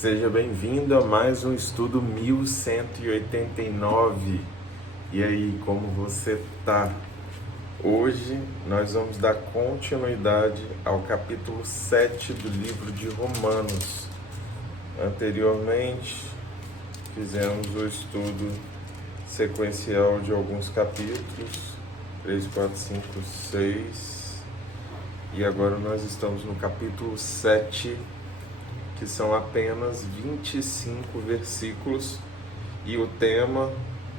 Seja bem-vindo a mais um estudo 1189. E aí, como você tá? Hoje nós vamos dar continuidade ao capítulo 7 do livro de Romanos. Anteriormente, fizemos o estudo sequencial de alguns capítulos, 3, 4, 5, 6. E agora nós estamos no capítulo 7, que são apenas 25 versículos, e o tema,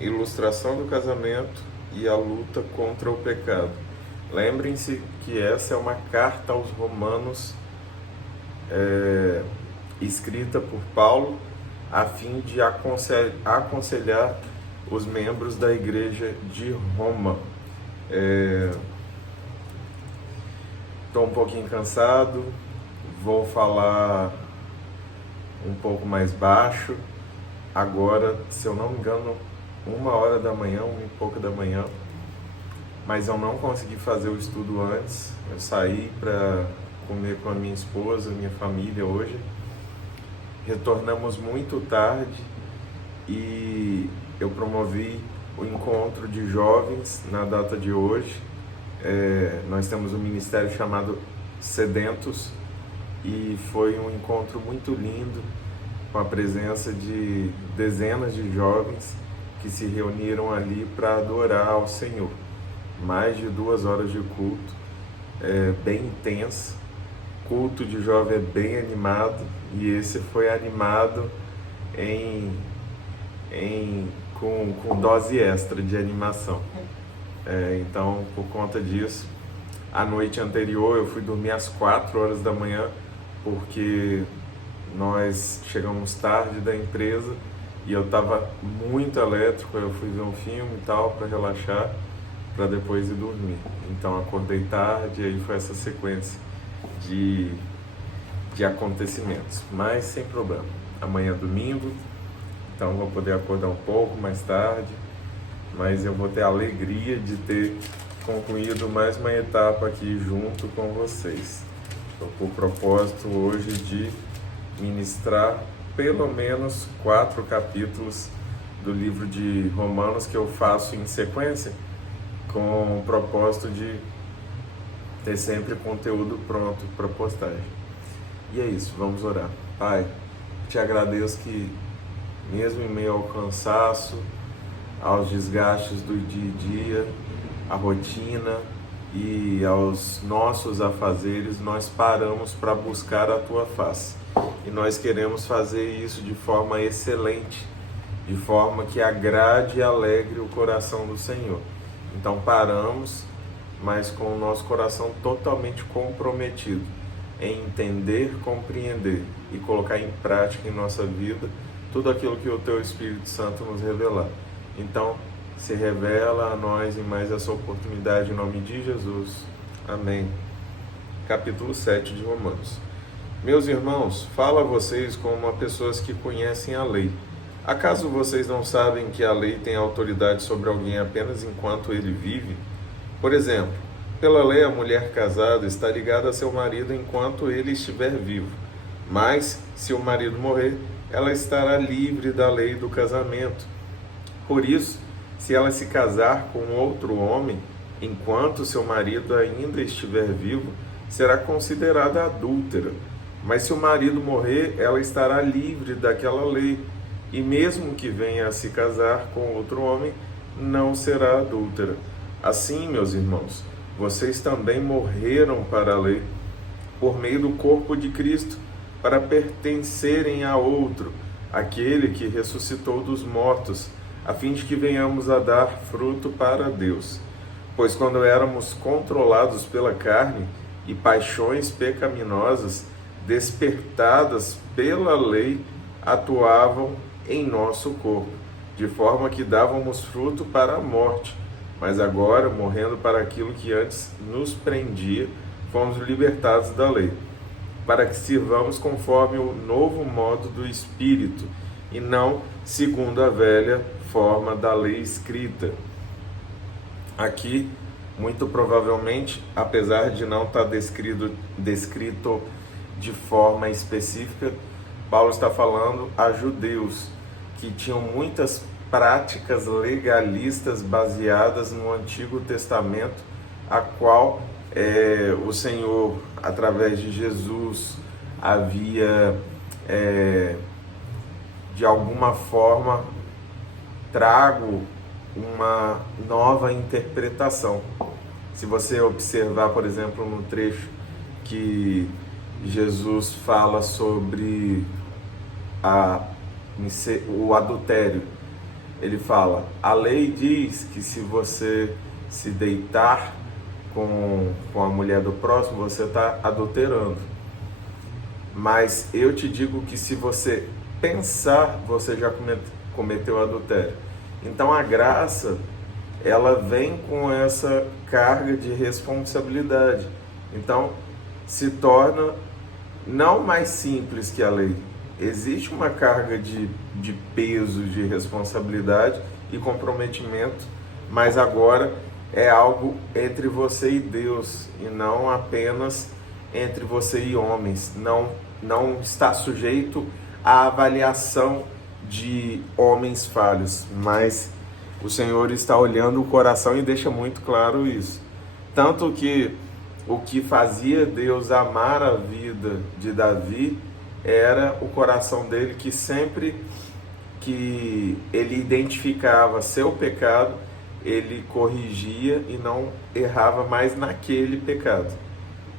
ilustração do casamento e a luta contra o pecado. Lembrem-se que essa é uma carta aos Romanos, escrita por Paulo, a fim de aconselhar os membros da igreja de Roma. Estou um pouquinho cansado, vou falar um pouco mais baixo. Agora, se eu não me engano, 1h da manhã, 1h e pouca da manhã, mas eu não consegui fazer o estudo antes. Eu saí para comer com a minha esposa, minha família hoje. Retornamos muito tarde e eu promovi o encontro de jovens na data de hoje. Nós temos um ministério chamado Sedentos, e foi um encontro muito lindo, com a presença de dezenas de jovens que se reuniram ali para adorar ao Senhor. Mais de 2 horas de culto, bem intenso. Culto de jovem é bem animado, e esse foi animado com dose extra de animação. Então, por conta disso, a noite anterior eu fui dormir às 4 horas da manhã, porque nós chegamos tarde da empresa e eu estava muito elétrico. Eu fui ver um filme e tal para relaxar, para depois ir dormir. Então acordei tarde, e aí foi essa sequência de acontecimentos, mas sem problema. Amanhã é domingo, então vou poder acordar um pouco mais tarde, mas eu vou ter a alegria de ter concluído mais uma etapa aqui junto com vocês. Estou com o propósito hoje de ministrar pelo menos 4 capítulos do livro de Romanos, que eu faço em sequência, com o propósito de ter sempre conteúdo pronto para postagem. E é isso, vamos orar. Pai, te agradeço que, mesmo em meio ao cansaço, aos desgastes do dia a dia, à rotina e aos nossos afazeres, nós paramos para buscar a Tua face. E nós queremos fazer isso de forma excelente, de forma que agrade e alegre o coração do Senhor. Então paramos, mas com o nosso coração totalmente comprometido em entender, compreender e colocar em prática em nossa vida tudo aquilo que o Teu Espírito Santo nos revelar. Então, se revela a nós em mais essa oportunidade, em nome de Jesus. Amém. Capítulo 7 de Romanos. Meus irmãos, falo a vocês como a pessoas que conhecem a lei. Acaso vocês não sabem que a lei tem autoridade sobre alguém apenas enquanto ele vive? Por exemplo, pela lei, a mulher casada está ligada a seu marido enquanto ele estiver vivo. Mas, se o marido morrer, ela estará livre da lei do casamento. Por isso, se ela se casar com outro homem, enquanto seu marido ainda estiver vivo, será considerada adúltera. Mas se o marido morrer, ela estará livre daquela lei, e mesmo que venha a se casar com outro homem, não será adúltera. Assim, meus irmãos, vocês também morreram para a lei, por meio do corpo de Cristo, para pertencerem a outro, aquele que ressuscitou dos mortos, a fim de que venhamos a dar fruto para Deus. Pois quando éramos controlados pela carne e paixões pecaminosas, despertadas pela lei, atuavam em nosso corpo, de forma que dávamos fruto para a morte. Mas agora, morrendo para aquilo que antes nos prendia, fomos libertados da lei, para que sirvamos conforme o novo modo do Espírito, e não segundo a velha forma da lei escrita. Aqui, muito provavelmente, apesar de não estar descrito de forma específica, Paulo está falando a judeus que tinham muitas práticas legalistas baseadas no Antigo Testamento, a qual o Senhor, através de Jesus, havia de alguma forma trago uma nova interpretação. Se você observar, por exemplo, no trecho que Jesus fala sobre o adultério, ele fala: a lei diz que se você se deitar com a mulher do próximo, você está adulterando. Mas eu te digo que se você pensar, você já cometeu adultério. Então a graça, ela vem com essa carga de responsabilidade. Então se torna não mais simples que a lei. Existe uma carga de peso, de responsabilidade e comprometimento, mas agora é algo entre você e Deus e não apenas entre você e homens. Não está sujeito à avaliação de homens falhos, mas o Senhor está olhando o coração e deixa muito claro isso. Tanto que o que fazia Deus amar a vida de Davi era o coração dele, que sempre que ele identificava seu pecado, ele corrigia e não errava mais naquele pecado.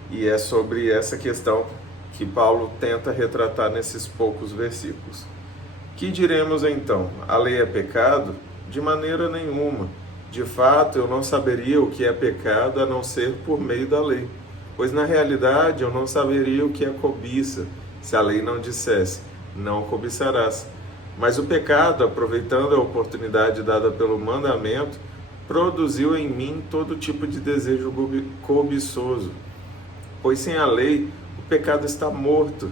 E é sobre essa questão que Paulo tenta retratar nesses poucos versículos. Que diremos então? A lei é pecado? De maneira nenhuma. De fato, eu não saberia o que é pecado a não ser por meio da lei. Pois na realidade eu não saberia o que é cobiça, se a lei não dissesse: não cobiçarás. Mas o pecado, aproveitando a oportunidade dada pelo mandamento, produziu em mim todo tipo de desejo cobiçoso. Pois sem a lei, o pecado está morto.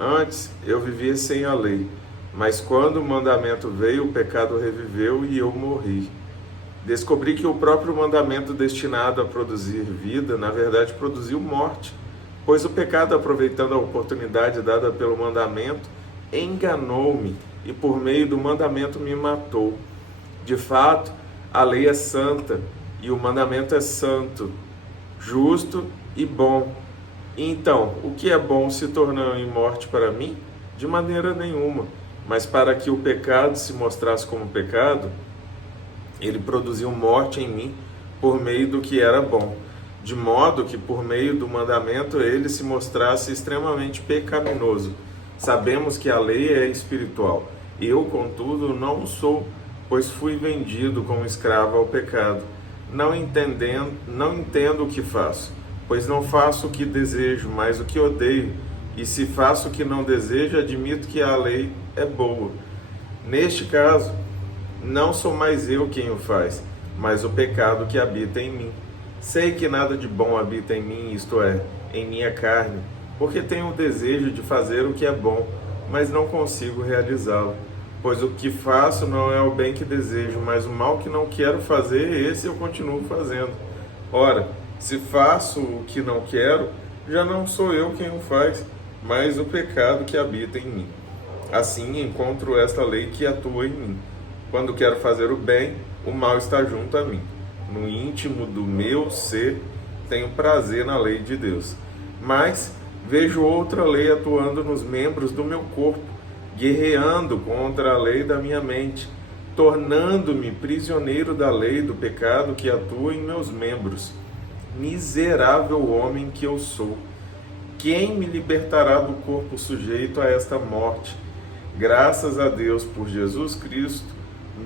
Antes eu vivia sem a lei, mas quando o mandamento veio, o pecado reviveu e eu morri. Descobri que o próprio mandamento destinado a produzir vida, na verdade, produziu morte. Pois o pecado, aproveitando a oportunidade dada pelo mandamento, enganou-me e por meio do mandamento me matou. De fato, a lei é santa e o mandamento é santo, justo e bom. Então, o que é bom se tornou em morte para mim? De maneira nenhuma. Mas para que o pecado se mostrasse como pecado, ele produziu morte em mim por meio do que era bom, de modo que por meio do mandamento ele se mostrasse extremamente pecaminoso. Sabemos que a lei é espiritual. Eu, contudo, não sou, pois fui vendido como escravo ao pecado. Não entendo o que faço, pois não faço o que desejo, mas o que odeio. E se faço o que não desejo, admito que a lei é boa. Neste caso, não sou mais eu quem o faz, mas o pecado que habita em mim. Sei que nada de bom habita em mim, isto é, em minha carne, porque tenho o desejo de fazer o que é bom, mas não consigo realizá-lo. Pois o que faço não é o bem que desejo, mas o mal que não quero fazer, esse eu continuo fazendo. Ora, se faço o que não quero, já não sou eu quem o faz, mas o pecado que habita em mim. Assim encontro esta lei que atua em mim. Quando quero fazer o bem, o mal está junto a mim. No íntimo do meu ser, tenho prazer na lei de Deus. Mas vejo outra lei atuando nos membros do meu corpo, guerreando contra a lei da minha mente, tornando-me prisioneiro da lei do pecado que atua em meus membros. Miserável homem que eu sou! Quem me libertará do corpo sujeito a esta morte? Graças a Deus por Jesus Cristo,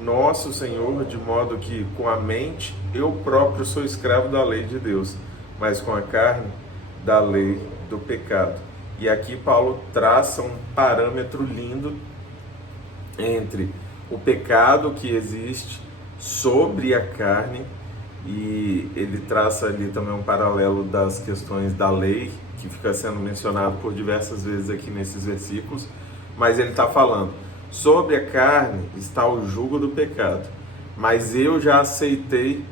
nosso Senhor, de modo que com a mente eu próprio sou escravo da lei de Deus, mas com a carne da lei do pecado. E aqui Paulo traça um parâmetro lindo entre o pecado que existe sobre a carne, e ele traça ali também um paralelo das questões da lei, que fica sendo mencionado por diversas vezes aqui nesses versículos, mas ele está falando: sobre a carne está o jugo do pecado, mas eu já aceitei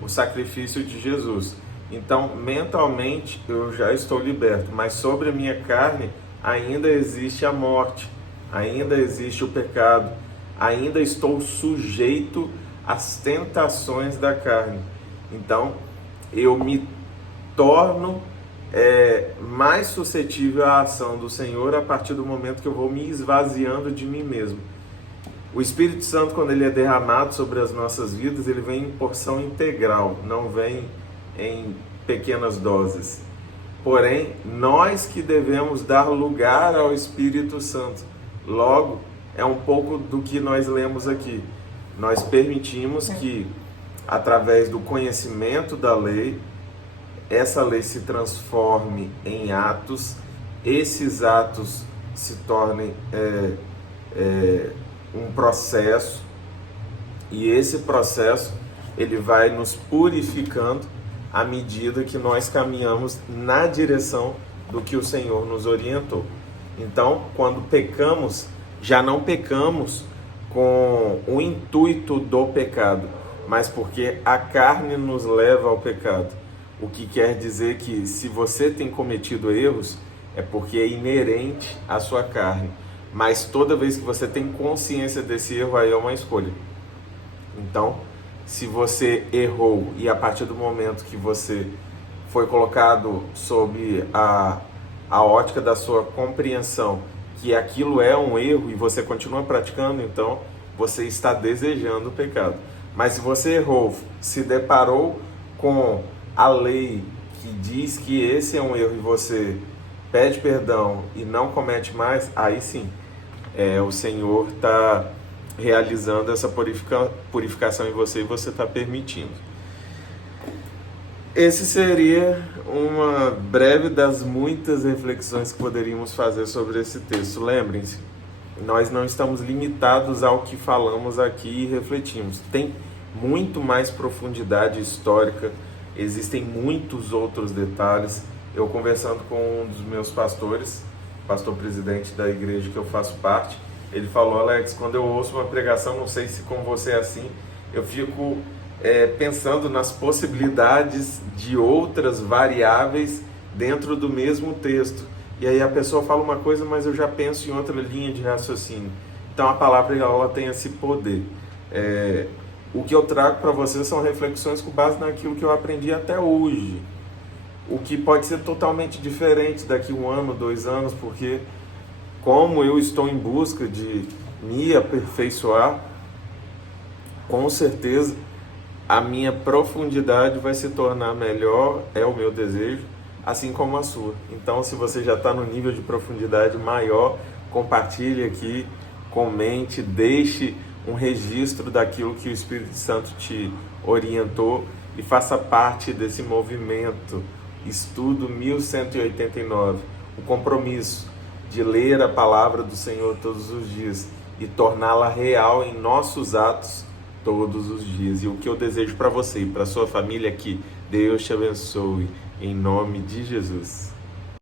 o sacrifício de Jesus. Então, mentalmente, eu já estou liberto, mas sobre a minha carne ainda existe a morte, ainda existe o pecado, ainda estou sujeito às tentações da carne. Então, eu me torno mais suscetível à ação do Senhor a partir do momento que eu vou me esvaziando de mim mesmo. O Espírito Santo, quando ele é derramado sobre as nossas vidas, ele vem em porção integral, não vem em pequenas doses. Porém, nós que devemos dar lugar ao Espírito Santo. Logo, é um pouco do que nós lemos aqui. Nós permitimos que, através do conhecimento da lei, essa lei se transforme em atos, esses atos se tornem um processo, e esse processo ele vai nos purificando à medida que nós caminhamos na direção do que o Senhor nos orientou. Então, quando pecamos, já não pecamos com o intuito do pecado, mas porque a carne nos leva ao pecado. O que quer dizer que se você tem cometido erros, é porque é inerente à sua carne. Mas toda vez que você tem consciência desse erro, aí é uma escolha. Então, se você errou e a partir do momento que você foi colocado sob a ótica da sua compreensão que aquilo é um erro e você continua praticando, então você está desejando o pecado. Mas se você errou, se deparou com a lei que diz que esse é um erro e você pede perdão e não comete mais, aí sim, o Senhor está realizando essa purificação em você e você está permitindo. Esse seria uma breve das muitas reflexões que poderíamos fazer sobre esse texto. Lembrem-se, nós não estamos limitados ao que falamos aqui e refletimos. Tem muito mais profundidade histórica, existem muitos outros detalhes. Eu conversando com um dos meus pastores, pastor presidente da igreja que eu faço parte, ele falou: Alex, quando eu ouço uma pregação, não sei se com você é assim, eu fico pensando nas possibilidades de outras variáveis dentro do mesmo texto. E aí a pessoa fala uma coisa, mas eu já penso em outra linha de raciocínio. Então a palavra ela tem esse poder. O que eu trago para você são reflexões com base naquilo que eu aprendi até hoje. O que pode ser totalmente diferente daqui 1 ano, 2 anos, porque como eu estou em busca de me aperfeiçoar, com certeza a minha profundidade vai se tornar melhor, é o meu desejo, assim como a sua. Então, se você já está no nível de profundidade maior, compartilhe aqui, comente, deixe um registro daquilo que o Espírito Santo te orientou e faça parte desse movimento. Estudo 1189, o compromisso de ler a palavra do Senhor todos os dias e torná-la real em nossos atos todos os dias. E o que eu desejo para você e para sua família é que Deus te abençoe, em nome de Jesus.